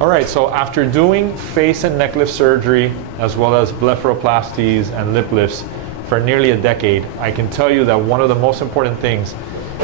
All right, so after doing face and neck lift surgery, as well as blepharoplasties and lip lifts for nearly a decade, I can tell you that one of the most important things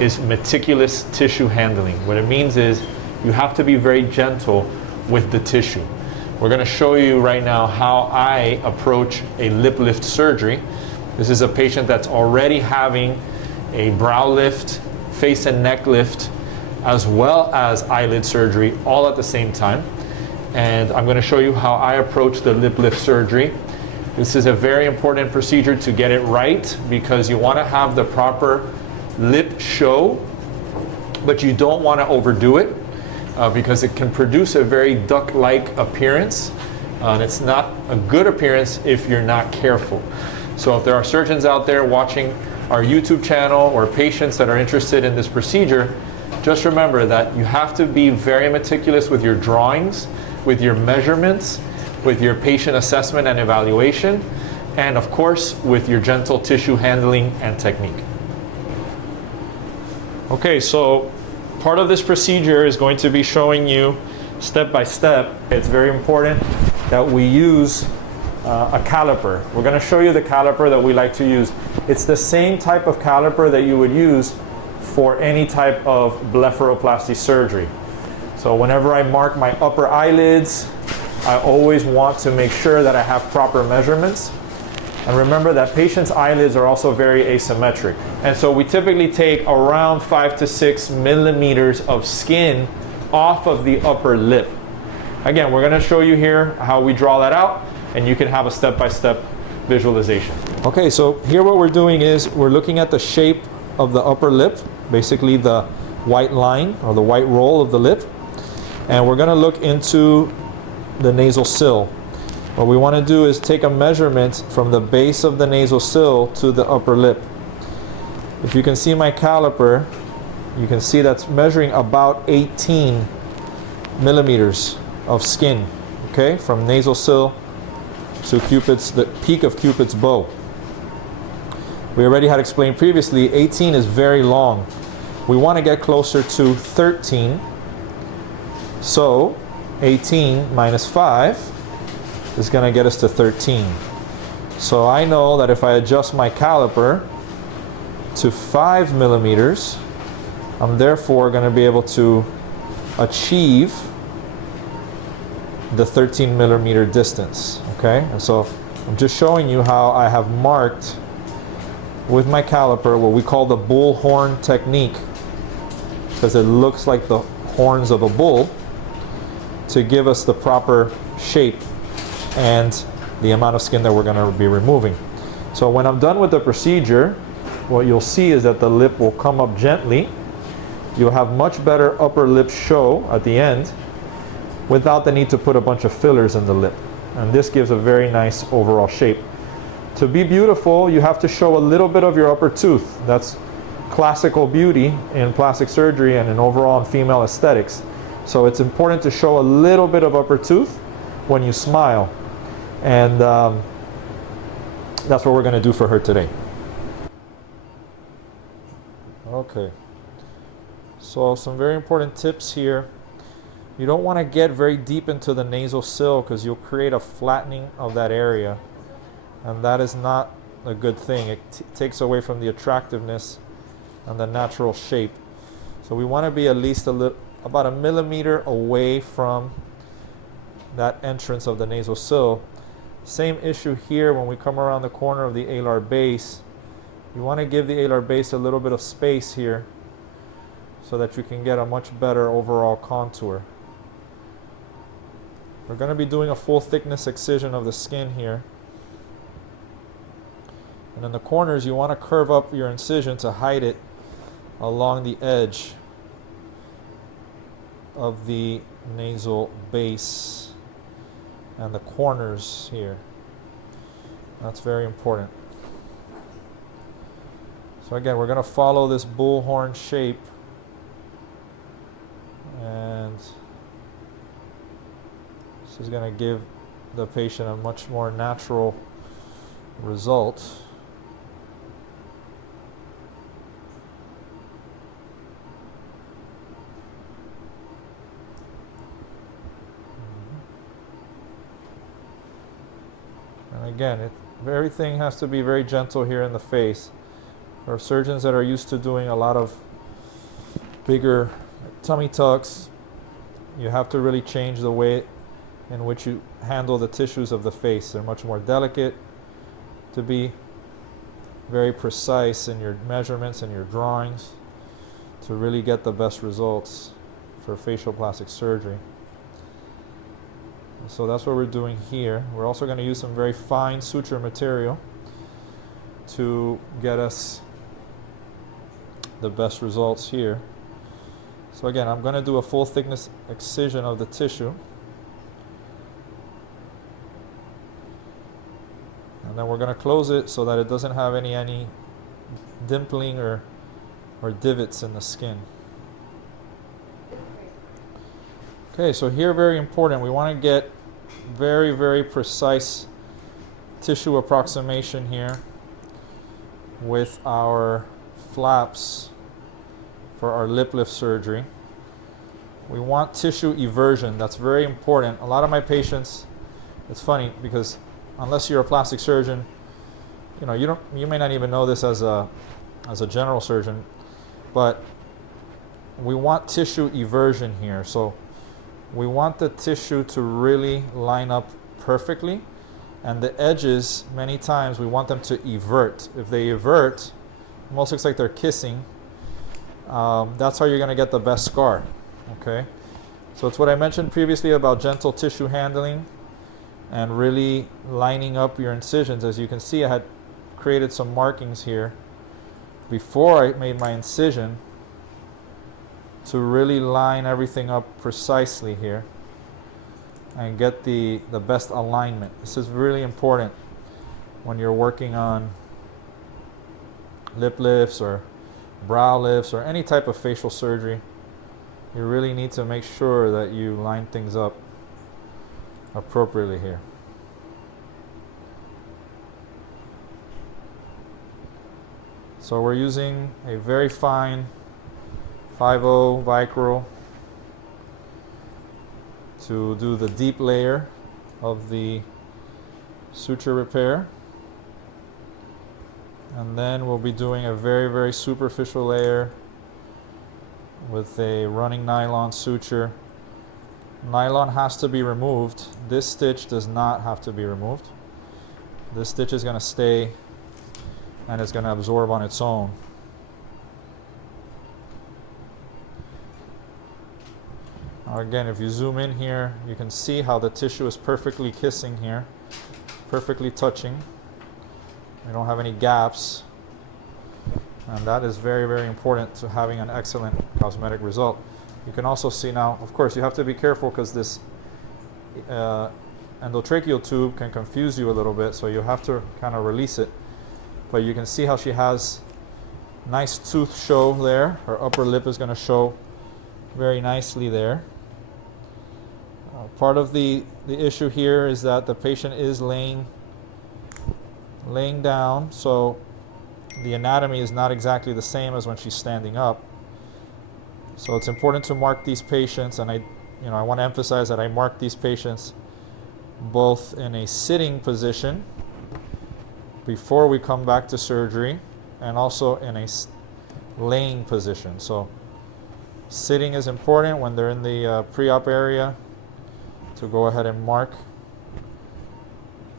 is meticulous tissue handling. What it means is you have to be very gentle with the tissue. We're going to show you right now how I approach a lip lift surgery. This is a patient that's already having a brow lift, face and neck lift, as well as eyelid surgery all at the same time. And I'm going to show you how I approach the lip lift surgery. This is a very important procedure to get it right because you want to have the proper lip show, but you don't want to overdo it because it can produce a very duck-like appearance. And it's not a good appearance if you're not careful. So if there are surgeons out there watching our YouTube channel or patients that are interested in this procedure, just remember that you have to be very meticulous with your drawings, with your measurements, with your patient assessment and evaluation, and of course with your gentle tissue handling and technique. Okay, so part of this procedure is going to be showing you step by step. It's very important that we use a caliper. We're going to show you the caliper that we like to use. It's the same type of caliper that you would use for any type of blepharoplasty surgery. So whenever I mark my upper eyelids, I always want to make sure that I have proper measurements. And remember that patients' eyelids are also very asymmetric. And so we typically take around 5 to 6 millimeters of skin off of the upper lip. Again, we're going to show you here how we draw that out, and you can have a step-by-step visualization. Okay, so here what we're doing is we're looking at the shape of the upper lip, basically the white line or the white roll of the lip. And we're going to look into the nasal sill. What we want to do is take a measurement from the base of the nasal sill to the upper lip. If you can see my caliper, you can see that's measuring about 18 millimeters of skin, okay, from nasal sill to the peak of Cupid's bow. We already had explained previously, 18 is very long. We want to get closer to 13. So 18 minus 5 is going to get us to 13. So I know that if I adjust my caliper to 5 millimeters, I'm therefore going to be able to achieve the 13 millimeter distance. Okay, and so I'm just showing you how I have marked with my caliper what we call the bullhorn technique, because it looks like the horns of a bull, to give us the proper shape and the amount of skin that we're going to be removing. So when I'm done with the procedure, what you'll see is that the lip will come up gently. You'll have much better upper lip show at the end without the need to put a bunch of fillers in the lip. And this gives a very nice overall shape. To be beautiful, you have to show a little bit of your upper tooth. That's classical beauty in plastic surgery and in overall in female aesthetics. So it's important to show a little bit of upper tooth when you smile. And that's what we're going to do for her today. Okay. So some very important tips here. You don't want to get very deep into the nasal sill because you'll create a flattening of that area. And that is not a good thing. It takes away from the attractiveness and the natural shape. So we want to be at least about a millimeter away from that entrance of the nasal sill. Same issue here when we come around the corner of the alar base. You want to give the alar base a little bit of space here so that you can get a much better overall contour. We're going to be doing a full thickness excision of the skin here. And in the corners, you want to curve up your incision to hide it along the edge of the nasal base and the corners here. That's very important. So again, we're going to follow this bullhorn shape, and this is going to give the patient a much more natural result. Again, everything has to be very gentle here in the face. For surgeons that are used to doing a lot of bigger tummy tucks, you have to really change the way in which you handle the tissues of the face. They're much more delicate, to be very precise in your measurements and your drawings to really get the best results for facial plastic surgery. So that's what we're doing here. We're also going to use some very fine suture material to get us the best results here. So again, I'm going to do a full thickness excision of the tissue. And then we're going to close it so that it doesn't have any dimpling or divots in the skin. Okay, so here, very important, we want to get very, very precise tissue approximation here with our flaps for our lip lift surgery. We want tissue eversion. That's very important. A lot of my patients, it's funny because unless you're a plastic surgeon, you may not even know this as a general surgeon, but we want tissue eversion here. So we want the tissue to really line up perfectly, and the edges, many times we want them to evert. If they evert, it almost looks like they're kissing. That's how you're going to get the best scar. Okay, so it's what I mentioned previously about gentle tissue handling and really lining up your incisions. As you can see, I had created some markings here before I made my incision to really line everything up precisely here and get the best alignment. This is really important when you're working on lip lifts or brow lifts or any type of facial surgery. You really need to make sure that you line things up appropriately here. So we're using a very fine 5/0 Vicryl to do the deep layer of the suture repair. And then we'll be doing a very, very superficial layer with a running nylon suture. Nylon has to be removed. This stitch does not have to be removed. This stitch is going to stay and it's going to absorb on its own. Again, if you zoom in here, you can see how the tissue is perfectly kissing here, perfectly touching. We don't have any gaps, and that is very, very important to having an excellent cosmetic result. You can also see now, of course, you have to be careful because this endotracheal tube can confuse you a little bit, so you have to kind of release it. But you can see how she has nice tooth show there. Her upper lip is going to show very nicely there. Part of the issue here is that the patient is laying down, so the anatomy is not exactly the same as when she's standing up. So it's important to mark these patients, and I want to emphasize that I mark these patients both in a sitting position before we come back to surgery and also in a laying position. So sitting is important when they're in the pre-op area to go ahead and mark,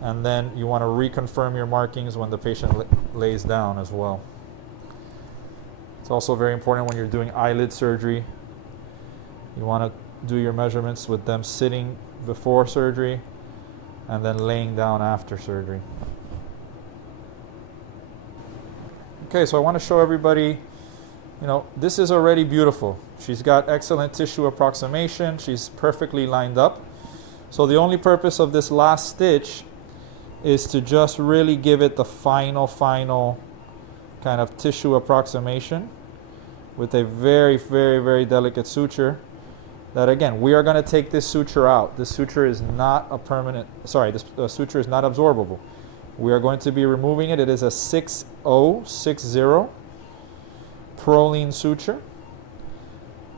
and then you want to reconfirm your markings when the patient lays down as well. It's also very important when you're doing eyelid surgery. You want to do your measurements with them sitting before surgery and then laying down after surgery. Okay, so I want to show everybody, this is already beautiful. She's got excellent tissue approximation. She's perfectly lined up. So the only purpose of this last stitch is to just really give it the final kind of tissue approximation with a very, very, very delicate suture that, again, we are going to take this suture out. This suture is not a permanent, this suture is not absorbable. We are going to be removing it. It is a 6060 Prolene suture.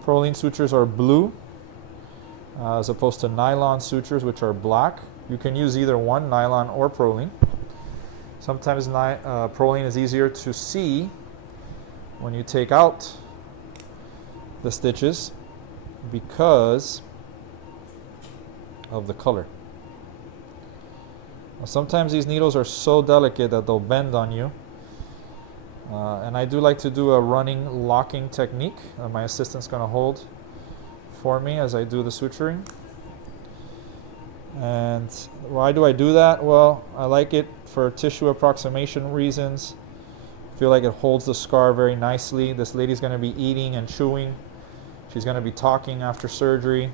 Prolene sutures are blue as opposed to nylon sutures, which are black. You can use either one, nylon or Prolene. Sometimes Prolene is easier to see when you take out the stitches because of the color. Now, sometimes these needles are so delicate that they'll bend on you. And I do like to do a running locking technique that my assistant's going to hold for me as I do the suturing. And why do I do that? Well, I like it for tissue approximation reasons. I feel like it holds the scar very nicely. This lady's going to be eating and chewing. She's going to be talking after surgery.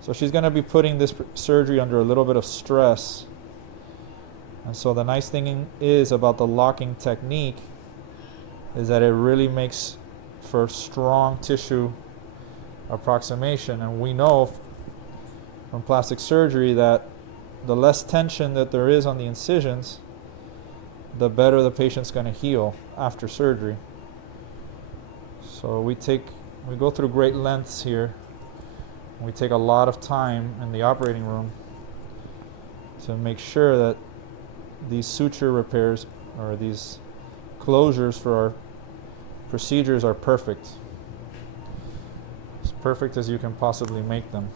So she's going to be putting this surgery under a little bit of stress. And so the nice thing is about the locking technique is that it really makes for strong tissue approximation. And we know from plastic surgery that the less tension that there is on the incisions, the better the patient's going to heal after surgery. So we go through great lengths here. We take a lot of time in the operating room to make sure that these suture repairs or these closures for our procedures are perfect. As perfect as you can possibly make them.